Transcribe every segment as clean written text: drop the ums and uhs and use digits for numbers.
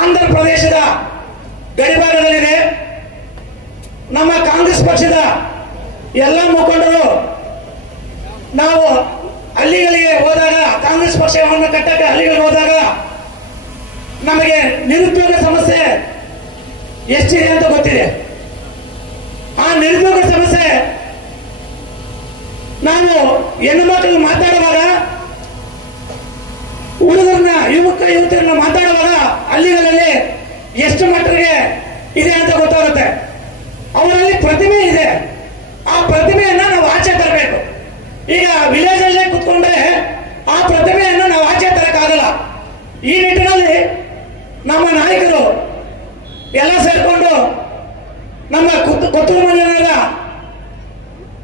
ಆಂಧ್ರ ಪ್ರದೇಶದ ಗಡಿಭಾಗದಲ್ಲಿದೆ. ನಮ್ಮ ಕಾಂಗ್ರೆಸ್ ಪಕ್ಷದ ಎಲ್ಲ ಮುಖಂಡರು ನಾವು ಹಳ್ಳಿಗಳಿಗೆ ಹೋದಾಗ, ಕಾಂಗ್ರೆಸ್ ಪಕ್ಷವನ್ನು ಕಟ್ಟಕ್ಕೆ ಹಳ್ಳಿಗಳಿಗೆ ಹೋದಾಗ ನಮಗೆ ನಿರುದ್ಯೋಗ ಸಮಸ್ಯೆ ಎಷ್ಟಿದೆ ಅಂತ ಗೊತ್ತಿದೆ. ಆ ನಿರುದ್ಯೋಗ ಸಮಸ್ಯೆ ನಾವು ಹೆಣ್ಣು ಮಕ್ಕಳು ಮಾತಾಡುವಾಗ, ಹುಡುಗರನ್ನ ಯುವತಿಯರನ್ನ ಮಾತಾಡುವಾಗ ಹಳ್ಳಿಗಳಲ್ಲಿ ಎಷ್ಟು ಮಟ್ಟಿಗೆ ಇದೆ ಅಂತ ಗೊತ್ತಾಗುತ್ತೆ. ಅವರಲ್ಲಿ ಪ್ರತಿಭೆ ಇದೆ. ಆ ಪ್ರತಿಭೆಯನ್ನ ನಾವು ಆಚೆ ತರಬೇಕು. ಈಗ ವಿಲೇಜ್ ಅಲ್ಲೇ ಕುತ್ಕೊಂಡ್ರೆ ಆ ಪ್ರತಿಭೆಯನ್ನು ನಾವು ಆಚೆ ತರಕ್ಕಾಗಲ್ಲ. ಈ ನಿಟ್ಟಿನಲ್ಲಿ ನಮ್ಮ ನಾಯಕರು ಎಲ್ಲ ಸೇರ್ಕೊಂಡು ನಮ್ಮ ಕೊತ್ತೂರು ಮಂಜುನಾಥ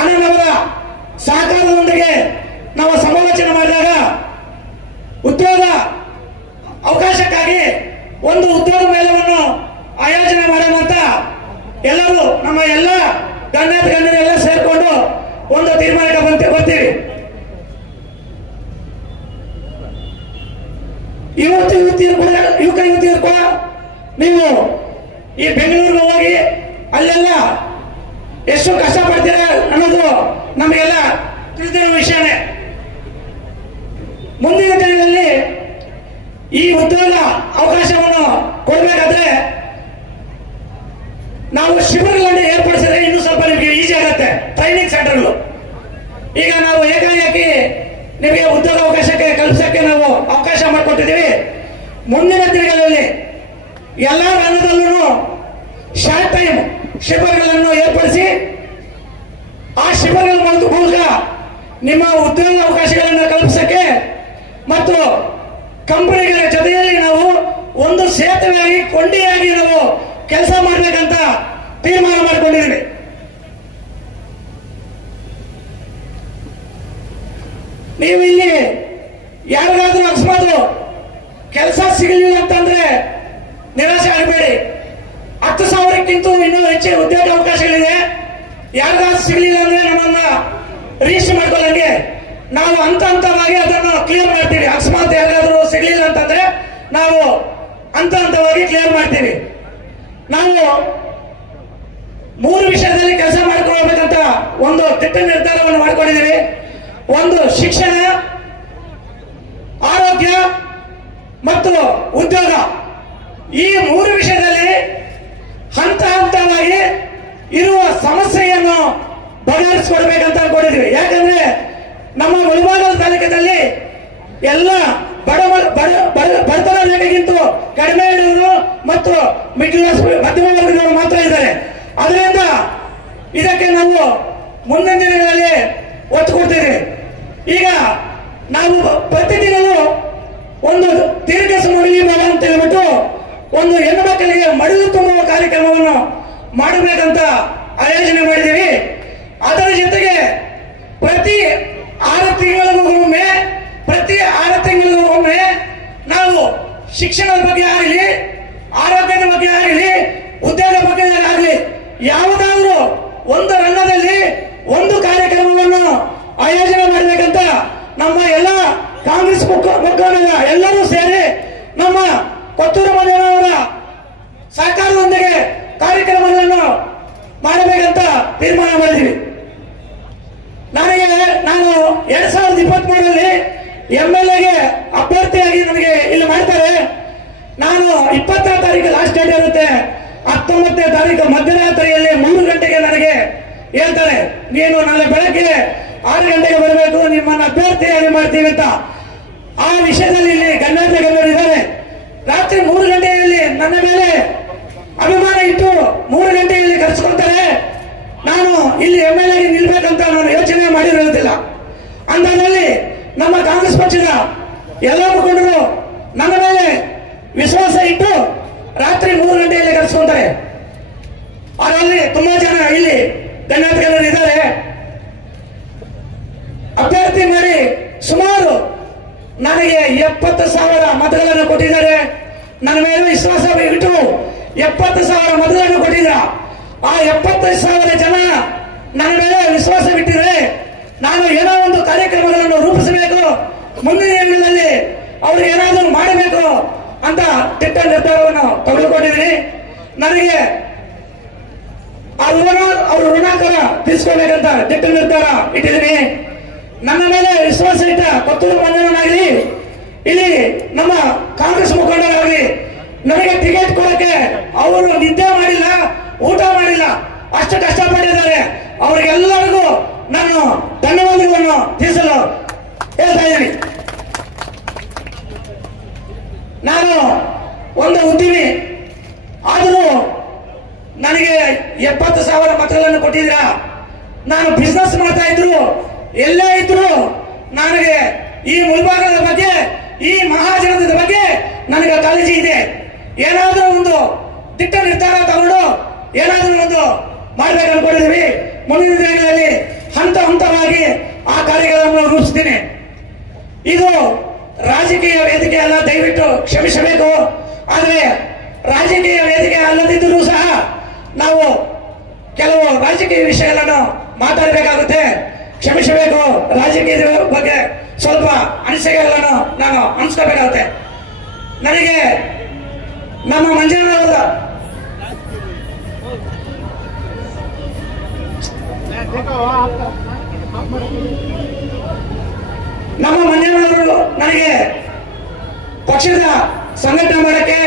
ಅಣ್ಣನವರ ಸಹಕಾರದೊಂದಿಗೆ ನಾವು ಸಮಾಲೋಚನೆ ಮಾಡಿದಾಗ ಉದ್ಯೋಗ ಅವಕಾಶಕ್ಕಾಗಿ ಒಂದು ಉದ್ಯೋಗ ಮೇಳವನ್ನು ಆಯೋಜನೆ ಮಾಡೋಣ ಅಂತ ಎಲ್ಲರೂ ನಮ್ಮ ಎಲ್ಲ ಗಣ್ಯರೆಲ್ಲ ಸೇರ್ಕೊಂಡು ಒಂದು ತೀರ್ಮಾನಕ್ಕೆ ಬರ್ತೀವಿ. ಯುವಕ ಯುವತಿಯರು ಕೂಡ ನೀವು ಈ ಬೆಂಗಳೂರಿಗೆ ಹೋಗಿ ಅಲ್ಲೆಲ್ಲ ಎಷ್ಟು ಕಷ್ಟಪಡ್ತೀರ ಅನ್ನೋದು ನಮಗೆಲ್ಲ ತಿಳಿದಿರೋ ವಿಷಯನೇ. ಮುಂದಿನ ದಿನಗಳಲ್ಲಿ ಈ ಉದ್ಯೋಗ ಅವಕಾಶವನ್ನು ಕೊಡಬೇಕಾದ್ರೆ ನಾವು ಶಿಬಿರಗಳನ್ನು ಏರ್ಪಡಿಸಿದ್ರೆ ಇನ್ನೂ ಸ್ವಲ್ಪ ನಿಮಗೆ ಈಸಿ ಆಗುತ್ತೆ. ಟ್ರೈನಿಂಗ್ ಸೆಂಟರ್ಗಳು ಈಗ ನಾವು ಏಕಾಏಕಿ ನಿಮಗೆ ಉದ್ಯೋಗ ಅವಕಾಶಕ್ಕೆ ಕಲ್ಪಿಸಕ್ಕೆ ನಾವು ಅವಕಾಶ ಮಾಡಿಕೊಟ್ಟಿದ್ದೀವಿ. ಮುಂದಿನ ದಿನಗಳಲ್ಲಿ ಎಲ್ಲ ರಂಗದಲ್ಲೂ ಶಾರ್ಟ್ ಟೈಮ್ ಶಿಬಿರಗಳನ್ನು ಏರ್ಪಡಿಸಿ ಆ ಶಿಬಿರಗಳ ಮೂಲಕ ನಿಮ್ಮ ಉದ್ಯೋಗ ಅವಕಾಶಗಳನ್ನು ಕಲ್ಪಿಸಕ್ಕೆ ಮತ್ತು ಕಂಪನಿಗಳ ಜೊತೆಯಲ್ಲಿ ನಾವು ಒಂದು ಸೇತುವೆಯಾಗಿ ಕೊಂಡಿಯಾಗಿ ನಾವು ಕೆಲಸ ಮಾಡಬೇಕಂತ ತೀರ್ಮಾನ ಮಾಡಿಕೊಂಡಿದ್ದೀವಿ. ನೀವು ಇಲ್ಲಿ ಯಾರಿಗಾದ್ರೂ ಅಕಸ್ಮಾತ್ ಕೆಲಸ ಸಿಗಲಿಲ್ಲ ಅಂತಂದ್ರೆ ನಿರಾಶೆ ಆಗಬೇಡಿ. 10,000ಕ್ಕಿಂತ ಇನ್ನೂ ಹೆಚ್ಚು ಉದ್ಯೋಗ ಅವಕಾಶಗಳಿದೆ. ಯಾರಿಗಾದ್ರೂ ಸಿಗಲಿಲ್ಲ ಅಂದ್ರೆ ನಮ್ಮನ್ನ ರಿಜಿಸ್ಟರ್ ಮಾಡ್ಕೊಳ್ಳಂಗೆ ನಾವು ಹಂತ ಹಂತವಾಗಿ ಅದನ್ನು ಕ್ಲಿಯರ್ ಮಾಡ್ತೀವಿ. ಅಕಸ್ಮಾತ್ ಯಾರಿಗಾದ್ರೂ ಸಿಗಲಿಲ್ಲ ಅಂತಂದ್ರೆ ನಾವು ಹಂತ ಹಂತವಾಗಿ ಕ್ಲಿಯರ್ ಮಾಡ್ತೀವಿ. ನಾವು 3 ವಿಷಯದಲ್ಲಿ ಕೆಲಸ ಮಾಡ್ಕೊಳ್ಬೇಕಂತ ಒಂದು ದಿಟ್ಟ ನಿರ್ಧಾರವನ್ನು ಮಾಡ್ಕೊಂಡಿದ್ದೀವಿ. ಒಂದು ಶಿಕ್ಷಣ, ಆರೋಗ್ಯ ಮತ್ತು ಉದ್ಯೋಗ. ಈ 3 ವಿಷಯದಲ್ಲಿ ಹಂತ ಹಂತವಾಗಿ ಇರುವ ಸಮಸ್ಯೆಯನ್ನು ಬಗೆಹರಿಸಿಕೊಡ್ಬೇಕಂತ ಅನ್ಕೊಂಡಿದ್ದೀವಿ. ಯಾಕಂದ್ರೆ ನಮ್ಮ ಮುಳಬಾಗಿಲು ತಾಲೂಕಿನಲ್ಲಿ ಎಲ್ಲ ಬಡತನ ರೇಖೆಗಿಂತ ಕಡಿಮೆ ಇರುವರು ಮತ್ತು ಮಿಡ್ಲ್ ಕ್ಲಾಸ್ ಮಧ್ಯಮ ವರ್ಗದವರು ಮಾತ್ರ ಇದ್ದಾರೆ. ಅದರಿಂದ ಇದಕ್ಕೆ ನಾವು ಮುಂದಿನ ದಿನಗಳಲ್ಲಿ ಒತ್ತು ಕೊಡ್ತೀವಿ. ಈಗ ನಾವು ಪ್ರತಿದಿನವೂ ಒಂದು ದೀರ್ಘ ಸುಮಡಿ ಭವ ಅಂತ ಹೇಳ್ಬಿಟ್ಟು ಒಂದು ಹೆಣ್ಣು ಮಕ್ಕಳಿಗೆ ಮಡಿಲು ತುಂಬುವ ಕಾರ್ಯಕ್ರಮವನ್ನು ಮಾಡಬೇಕಂತ ಆಯೋಜನೆ ಮಾಡಿದ್ದೀವಿ. ಅದರ ಜೊತೆಗೆ ಪ್ರತಿ 6 ತಿಂಗಳಿಗೊಮ್ಮೆ ನಾವು ಶಿಕ್ಷಣದ ಬಗ್ಗೆ ಆಗಲಿ, ಆರೋಗ್ಯದ ಬಗ್ಗೆ ಆಗಲಿ, ಉದ್ಯೋಗ ಬಗ್ಗೆ ಆಗಲಿ ಯಾವುದಾದ್ರೂ ಒಂದು ರಂಗದಲ್ಲಿ ಒಂದು ಕಾರ್ಯಕ್ರಮವನ್ನು ಆಯೋಜನೆ ಮಾಡಬೇಕಂತ ನಮ್ಮ ಎಲ್ಲ ಕಾಂಗ್ರೆಸ್ ಮುಖಂಡರ ಎಲ್ಲರೂ ಸೇರಿ ನಮ್ಮ ಕೊತ್ತೂರು ಮಂಜುನಾಥರ ಸಹಕಾರದೊಂದಿಗೆ ಕಾರ್ಯಕ್ರಮಗಳನ್ನು ಮಾಡಬೇಕಂತ ತೀರ್ಮಾನ ಮಾಡಿದ್ದೀವಿ. ನಾನು 2023ರಲ್ಲಿ MLAಗೆ ಅಭ್ಯರ್ಥಿಯಾಗಿ ನನಗೆ ಇಲ್ಲಿ ಮಾಡ್ತಾರೆ. ನಾನು 20ನೇ ತಾರೀಕು ಲಾಸ್ಟ್ ಡೇಟ್ ಇರುತ್ತೆ. 19ನೇ ತಾರೀಕು ಮಧ್ಯರಾತ್ರಿಯಲ್ಲಿ 3 ಗಂಟೆಗೆ ನನಗೆ ಹೇಳ್ತಾರೆ, ನೀನು ನಾಳೆ ಬೆಳಗ್ಗೆ 6 ಗಂಟೆಗೆ ಬರಬೇಕು, ನಿಮ್ಮನ್ನ ಅಭ್ಯರ್ಥಿಯಾಗಿ ಮಾಡ್ತೀವಿ ಅಂತ. ಆ ವಿಷಯದಲ್ಲಿ ಇಲ್ಲಿ ಗಣ್ಯರು ಇದ್ದಾರೆ. ರಾತ್ರಿ 3 ಗಂಟೆಯಲ್ಲಿ ನನ್ನ ಮೇಲೆ ಅಭಿಮಾನ ಇಟ್ಟು 3 ಗಂಟೆಯಲ್ಲಿ ಕರೆಸ್ಕೊಳ್ತಾರೆ. ನಾನು ಇಲ್ಲಿ MLA ನಿಲ್ಬೇಕಂತ ನಾನು ಯೋಚನೆ ಮಾಡಿರೋದಿಲ್ಲ. ಅಂಥದ್ರಲ್ಲಿ ನಮ್ಮ ಕಾಂಗ್ರೆಸ್ ಪಕ್ಷದ ಎಲ್ಲ ಮುಖಂಡರು ನನ್ನ ಮೇಲೆ ವಿಶ್ವಾಸ ಇಟ್ಟು ರಾತ್ರಿ 3 ಗಂಟೆಯಲ್ಲಿ ಕರೆಸ್ಕೊಂತಾರೆ. ಅದರಲ್ಲಿ ತುಂಬಾ ಜನ ಇಲ್ಲಿ ಗಣ್ಯರು ಇದ್ದಾರೆ. ಅಭ್ಯರ್ಥಿ ಮಾಡಿ ಸುಮಾರು ನನಗೆ 70,000 ಮತಗಳನ್ನು ಕೊಟ್ಟಿದ್ದಾರೆ. ನನ್ನ ಮೇಲೆ ವಿಶ್ವಾಸ ಇಟ್ಟು 70,000 ಮತಗಳನ್ನು ಕೊಟ್ಟಿದ್ರ. ಆ 70,000 ಜನ ನನ್ನ ಮೇಲೆ ವಿಶ್ವಾಸ ಬಿಟ್ಟಿದ್ರೆ ನಾನು ಏನೋ ಒಂದು ಕಾರ್ಯಕ್ರಮಗಳನ್ನು ರೂಪಿಸಬೇಕು, ಮುಂದಿನ ದಿನಗಳಲ್ಲಿ ಅವ್ರಿಗೆ ಏನಾದರೂ ಮಾಡಬೇಕು ಅಂತ ದಿಟ್ಟ ನಿರ್ಧಾರವನ್ನು ತೆಗೆದುಕೊಂಡಿದ್ದೀನಿ. ನನಗೆ ಅವ್ರ ಋಣಾಕರ ತೀರಿಸ್ಕೋಬೇಕಂತ ದಿಟ್ಟ ನಿರ್ಧಾರ ಇಟ್ಟಿದ್ದೀನಿ. ನನ್ನ ಮೇಲೆ ವಿಶ್ವಾಸ ಇಟ್ಟ ಕೊತ್ತೂರು ಮಂಜಣ್ಣನಾಗಲಿ, ಇಲ್ಲಿ ನಮ್ಮ ಕಾಂಗ್ರೆಸ್ ಮುಖಂಡರಾಗಲಿ ನನಗೆ ಟಿಕೆಟ್ ಕೊಡಕ್ಕೆ ಅವರು ನಿದ್ದೆ ಮಾಡಿಲ್ಲ, ಊಟ ಮಾಡಿಲ್ಲ, ಅಷ್ಟು ಕಷ್ಟಪಟ್ಟಿದ್ದಾರೆ. ಅವರಿಗೆಲ್ಲರಿಗೂ ನಾನು ಧನ್ಯವಾದಗಳನ್ನು ತಿಳಿಸಲು ಹೇಳ್ತಾ ಇದ್ದೀನಿ. ನಾನು ಒಂದು ಉದ್ಯಮಿ ಆದರೂ ನನಗೆ 70,000 ಮತಗಳನ್ನು ಕೊಟ್ಟಿದ್ದೀರಾ. ನಾನು ಬಿಸ್ನೆಸ್ ಮಾಡ್ತಾ ಇದ್ರು, ಎಲ್ಲೇ ಇದ್ರು ನನಗೆ ಈ ಮುಳಬಾಗದ ಬಗ್ಗೆ, ಈ ಮಹಾಜನದ ಬಗ್ಗೆ ನನಗೆ ಕಾಳಜಿ ಇದೆ. ಏನಾದರೂ ಒಂದು ದಿಟ್ಟ ನಿರ್ಧಾರ ತಗೊಂಡು ಏನಾದರೂ ಒಂದು ಮಾಡ್ಬೇಕು ಅನ್ಕೊಂಡಿದ್ದೀವಿ. ಮುಂದಿನ ದಿನಗಳಲ್ಲಿ ಹಂತ ಹಂತವಾಗಿ ಆ ಕಾರ್ಯಗಳನ್ನು ರೂಪಿಸ್ತೀನಿ. ಇದು ರಾಜಕೀಯ ವೇದಿಕೆ ಅಲ್ಲ, ದಯವಿಟ್ಟು ಕ್ಷಮಿಸಬೇಕು. ಆದರೆ ರಾಜಕೀಯ ವೇದಿಕೆ ಅಲ್ಲದಿದ್ದರೂ ಸಹ ನಾವು ಕೆಲವು ರಾಜಕೀಯ ವಿಷಯಗಳನ್ನು ಮಾತಾಡಬೇಕಾಗುತ್ತೆ, ಕ್ಷಮಿಸಬೇಕು. ರಾಜಕೀಯದ ಬಗ್ಗೆ ಸ್ವಲ್ಪ ಅನಿಸಿಕೆಗಳನ್ನು ನಾನು ಅನಿಸ್ಕೋಬೇಕಾಗುತ್ತೆ. ನನಗೆ ನಮ್ಮ ಮಂಜಣ್ಣವರ ನನಗೆ ಪಕ್ಷದ ಸಂಘಟನೆ ಮಾಡಕ್ಕೆ,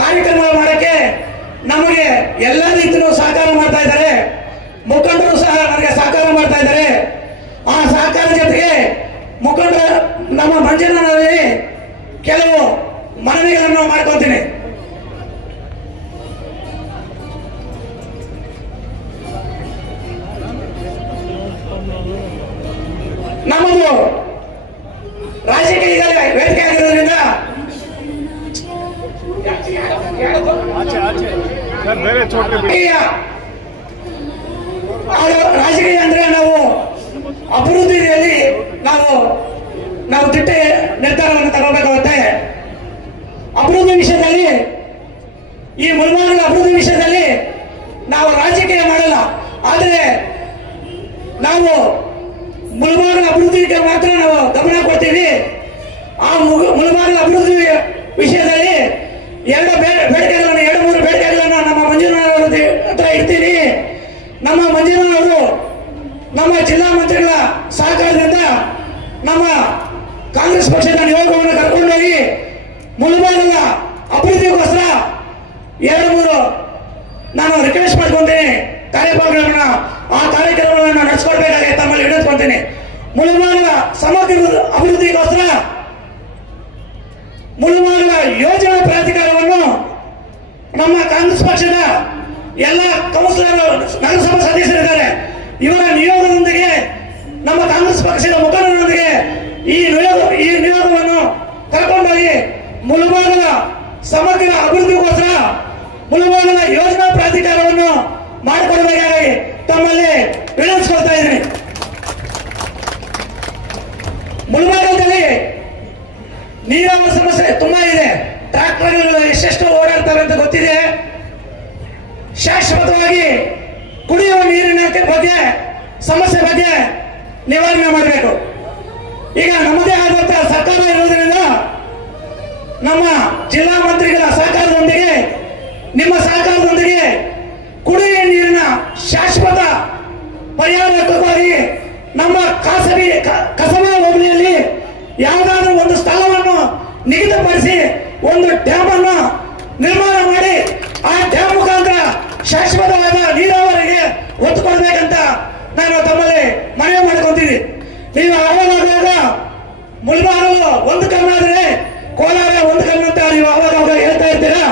ಕಾರ್ಯಕ್ರಮ ಮಾಡಕ್ಕೆ ನಮಗೆ ಎಲ್ಲ ರೀತಿಯೂ ಸಹಕಾರ ಮಾಡ್ತಾ ಇದ್ದಾರೆ. ಮುಖಂಡರು ಸಹ ನನಗೆ ಸಹಕಾರ ಮಾಡ್ತಾ ಇದ್ದಾರೆ. ಆ ಸಹಕಾರ ಜೊತೆಗೆ ಮುಖಂಡ ನಮ್ಮ ಮಂಜಣ್ಣನಲ್ಲಿ ಕೆಲವು ಮನವಿಗಳನ್ನು ಮಾಡ್ಕೊಳ್ತೀನಿ. ನಮ್ಮದು ರಾಜಕೀಯ ವೇದಿಕೆ ಆಗಿರೋದ್ರಿಂದ ರಾಜಕೀಯ ಅಂದ್ರೆ ನಾವು ಅಭಿವೃದ್ಧಿಯಲ್ಲಿ ನಾವು ದಿಟ್ಟ ನಿರ್ಧಾರವನ್ನು ತಗೋಬೇಕಾಗುತ್ತೆ. ಅಭಿವೃದ್ಧಿ ವಿಷಯದಲ್ಲಿ, ಈ ಮುಳಬಾಗಿಲ ಅಭಿವೃದ್ಧಿ ವಿಷಯದಲ್ಲಿ ನಾವು ರಾಜಕೀಯ ಮಾಡಲ್ಲ. ಆದರೆ ನಾವು ಮುಳಬಾಗಿಲ ಅಭಿವೃದ್ಧಿಗೆ ಮಾತ್ರ ನಾವು ಗಮನ ಕೊಡ್ತೀವಿ. ಆ ಮುಳಬಾಗಿಲ ಅಭಿವೃದ್ಧಿ ವಿಷಯದಲ್ಲಿ ಎರಡು ಮೂರು ಬೇಡಿಕೆಗಳನ್ನು ನಮ್ಮ ಮಂಜುನಾಥ್ ಹತ್ರ ಇಡ್ತೀನಿ. ನಮ್ಮ ಮಂಜುನಾಥ್ ನಮ್ಮ ಜಿಲ್ಲಾ ಮಂತ್ರಿಗಳ ಸಹಕಾರದಿಂದ ನಮ್ಮ ಕಾಂಗ್ರೆಸ್ ಪಕ್ಷದ ನಿಯೋಗವನ್ನು ಕರ್ಕೊಂಡೋಗಿ ಮುಳಬಾಗಿಲ ಅಭಿವೃದ್ಧಿಗೋಸ್ಕರ 2-3 ನಾನು ರಿಕ್ವೆಸ್ಟ್ ಮಾಡ್ಕೊಂತೀನಿ. ಕಾರ್ಯಕ್ರಮಗಳನ್ನ ಆ ಕಾರ್ಯಕ್ರಮಗಳನ್ನು ನಡೆಸ್ಕೊಡ್ಬೇಕಾಗಿ ತಮ್ಮಲ್ಲಿ ವಿನಂತಿಸ್ಕೊಳ್ತೀನಿ. ಮುಳಬಾಗಿಲ ಸಮಗ್ರ ಅಭಿವೃದ್ಧಿಗೋಸ್ಕರ ಮುಳಬಾಗಿಲ ಯೋಜನಾ ಪ್ರಾಧಿಕಾರವನ್ನು ನಮ್ಮ ಕಾಂಗ್ರೆಸ್ ಪಕ್ಷದ ಎಲ್ಲ ಕೌನ್ಸಿಲರ್, ನಗರಸಭಾ ಸದಸ್ಯರಿದ್ದಾರೆ, ಇವರ ನಿಯೋಗದೊಂದಿಗೆ ನಮ್ಮ ಕಾಂಗ್ರೆಸ್ ಪಕ್ಷದ ಮುಖಂಡರೊಂದಿಗೆ ಈ ನಿಯೋಗವನ್ನು ಕರ್ಕೊಂಡೋಗಿ ಮುಳಬಾಗಿಲ ಸಮಗ್ರ ಅಭಿವೃದ್ಧಿಗೋಸ್ಕರ ಮುಳಬಾಗಿಲ ಯೋಜನಾ ಪ್ರಾಧಿಕಾರವನ್ನು ಮಾಡಿಕೊಡಬೇಕಾಗಿ ತಮ್ಮಲ್ಲಿ ವಿನಂತಿಸ್ಕೊಳ್ತಾ ಇದ್ದೀನಿ. ಮುಳಬಾಗಿಲದಲ್ಲಿ ನೀರಾವರಿ ಸಮಸ್ಯೆ ತುಂಬಾ ಇದೆ. ಟ್ರಾಕ್ಟರ್ಗಳು ಎಷ್ಟೆಷ್ಟು ಓಡಾಡ್ತವೆ ಅಂತ ಗೊತ್ತಿದೆ. ಶಾಶ್ವತವಾಗಿ ಕುಡಿಯುವ ನೀರಿನ ಬಗ್ಗೆ ಸಮಸ್ಯೆ ಬಗ್ಗೆ ನಿವಾರಣೆ ಮಾಡಬೇಕು. ಈಗ ನಮ್ಮದೇ ಆದಂತಹ ಸರ್ಕಾರ ಇರುವುದರಿಂದ ನಮ್ಮ ಜಿಲ್ಲಾ ಮಂತ್ರಿಗಳ ಸಹಕಾರದೊಂದಿಗೆ, ನಿಮ್ಮ ಸಹಕಾರದೊಂದಿಗೆ ಕುಡಿಯುವ ನೀರಿನ ಶಾಶ್ವತ ಪರಿಹಾರಕ್ಕಾಗಿ ನಮ್ಮ ಕಸಬಾ ಹೋಬಳಿಯಲ್ಲಿ ಯಾವುದಾದ್ರೂ ಒಂದು ಸ್ಥಳವನ್ನು ನಿಗದಿಪಡಿಸಿ ಒಂದು ಡ್ಯಾಮ್ ಅನ್ನು ನಿರ್ಮಾಣ ಮಾಡಿ ಆ ಡ್ಯಾಮ್ ಮುಖಾಂತರ ಶಾಶ್ವತವಾದ ನೀರಾವರಿಗೆ ಒತ್ತು ಕೊಡಬೇಕಂತ ನಾನು ತಮ್ಮಲ್ಲಿ ಮನವಿ ಮಾಡಿಕೊಂತೀನಿ. ನೀವು ಆವಾಗ ಮುಳಬಾಗಿಲು ಒಂದು ಕಣ್ಣಾದ್ರೆ ಕೋಲಾರ ಒಂದು ಕಣ್ಣಂತ ನೀವು ಆವಾಗ ಹೇಳ್ತಾ ಇರ್ತೀರಾ.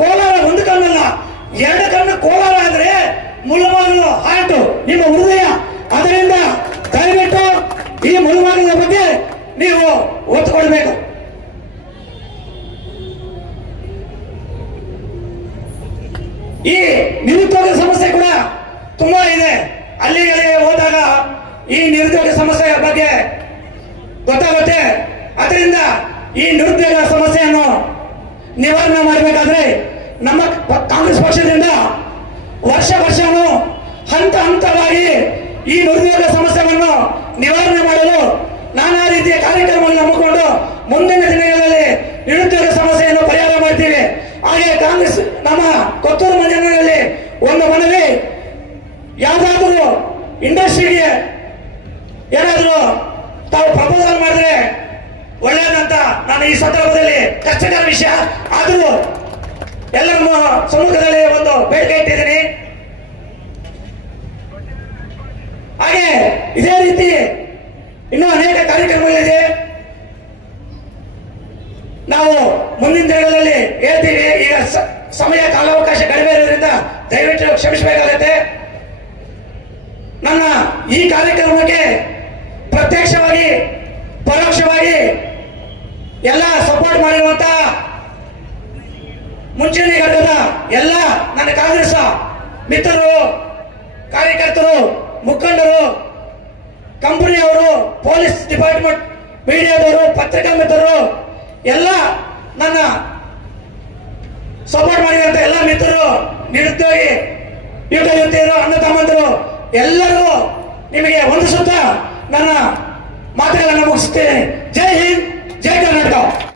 ಕೋಲಾರ ಒಂದು ಕಣ್ಣಲ್ಲ, 2 ಕಣ್ಣು ಕೋಲಾರ ಆದ್ರೆ ಮುಳಬಾಗಿಲು ಹಾರ್ಟ್, ನಿಮ್ಮ ಹೃದಯ. ಅದರಿಂದ ದಯವಿಟ್ಟು ಈ ಮುಳಬಾಗಿಲ ಬಗ್ಗೆ ನೀವು ಒತ್ತು ಕೊಡಬೇಕು. ಈ ನಿರುದ್ಯೋಗ ಸಮಸ್ಯೆ ಕೂಡ ತುಂಬಾ ಇದೆ. ಹಳ್ಳಿಗಳಿಗೆ ಹೋದಾಗ ಈ ನಿರುದ್ಯೋಗ ಸಮಸ್ಯೆಯ ಬಗ್ಗೆ ಗೊತ್ತಾಗುತ್ತೆ. ಅದರಿಂದ ಈ ನಿರುದ್ಯೋಗ ಸಮಸ್ಯೆಯನ್ನು ನಿವಾರಣೆ ಮಾಡಬೇಕಾದ್ರೆ ನಮ್ಮ ಕಾಂಗ್ರೆಸ್ ಪಕ್ಷದಿಂದ ವರ್ಷನೂ ಹಂತವಾಗಿ ಈ ನಿರುದ್ಯೋಗ ಸಮಸ್ಯೆಯನ್ನು ನಿವಾರಣೆ ಮಾಡಲು ನಾನಾ ರೀತಿಯ ಕಾರ್ಯಕ್ರಮಗಳನ್ನು ಹಮ್ಮಿಕೊಂಡು ಮುಂದಿನ ದಿನಗಳಲ್ಲಿ ನಿರುದ್ಯೋಗ ಸಮಸ್ಯೆಯನ್ನು ಪರಿಹಾರ ಮಾಡ್ತೀವಿ. ಹಾಗೆ ಕಾಂಗ್ರೆಸ್ ನಮ್ಮ ಕೊತ್ತೂರು ಮಂಜನಹಳ್ಳಿಯಲ್ಲಿ ಒಂದು ಮನವಿ, ಯಾವ್ದಾದ್ರು ಇಂಡಸ್ಟ್ರಿಗೆ ಏನಾದ್ರು ತಾವು ಪ್ರಪೋಸಲ್ ಮಾಡಿದ್ರೆ ಒಳ್ಳೆಯದಂತ ನಾನು ಈ ಸಂದರ್ಭದಲ್ಲಿ ಕಷ್ಟಕರ ವಿಷಯ ಆದರೂ ಎಲ್ಲರ ಸಮ್ಮುಖದಲ್ಲಿ ಒಂದು ಬೇಡಿಕೆ ಇಟ್ಟಿದ್ದೀನಿ. ಹಾಗೆ ಇದೇ ರೀತಿ ಇನ್ನೂ ಅನೇಕ ಕಾರ್ಯಕ್ರಮಗಳಿದೆ. ನಾವು ಮುಂದಿನ ದಿನಗಳಲ್ಲಿ ಹೇಳ್ತೀವಿ. ಈಗ ಸಮಯ ಕಾಲಾವಕಾಶ ಕಡಿಮೆ ಇರೋದ್ರಿಂದ ದಯವಿಟ್ಟು ಕ್ಷಮಿಸಬೇಕಾಗುತ್ತೆ. ನನ್ನ ಈ ಕಾರ್ಯಕ್ರಮಕ್ಕೆ ಪ್ರತ್ಯಕ್ಷವಾಗಿ ಪರೋಕ್ಷವಾಗಿ ಎಲ್ಲ ಸಪೋರ್ಟ್ ಮಾಡಿರುವಂತ ಮುಂಚೂಣಿ ಘಟಕದ ಎಲ್ಲ ನನ್ನ ಕಾಂಗ್ರೆಸ್ ಮಿತ್ರರು, ಕಾರ್ಯಕರ್ತರು, ಮುಖಂಡರು, ಕಂಪನಿಯವರು, ಪೊಲೀಸ್ ಡಿಪಾರ್ಟ್ಮೆಂಟ್, ಮೀಡಿಯಾದವರು, ಪತ್ರಿಕಾ ಮಿತ್ರರು, ಎಲ್ಲ ನನ್ನ ಸಪೋರ್ಟ್ ಮಾಡಿದಂತ ಎಲ್ಲ ಮಿತ್ರರು, ನಿರುದ್ಯೋಗಿ ಯುವಕ ಯುವತಿಯರು, ಅಣ್ಣ ತಮ್ಮಂದರು ಎಲ್ಲರಿಗೂ ನಿಮಗೆ ವಂದಿಸುತ್ತಾ ನನ್ನ ಮಾತುಗಳನ್ನು ಮುಗಿಸುತ್ತೇನೆ. ಜೈ ಹಿಂದ್.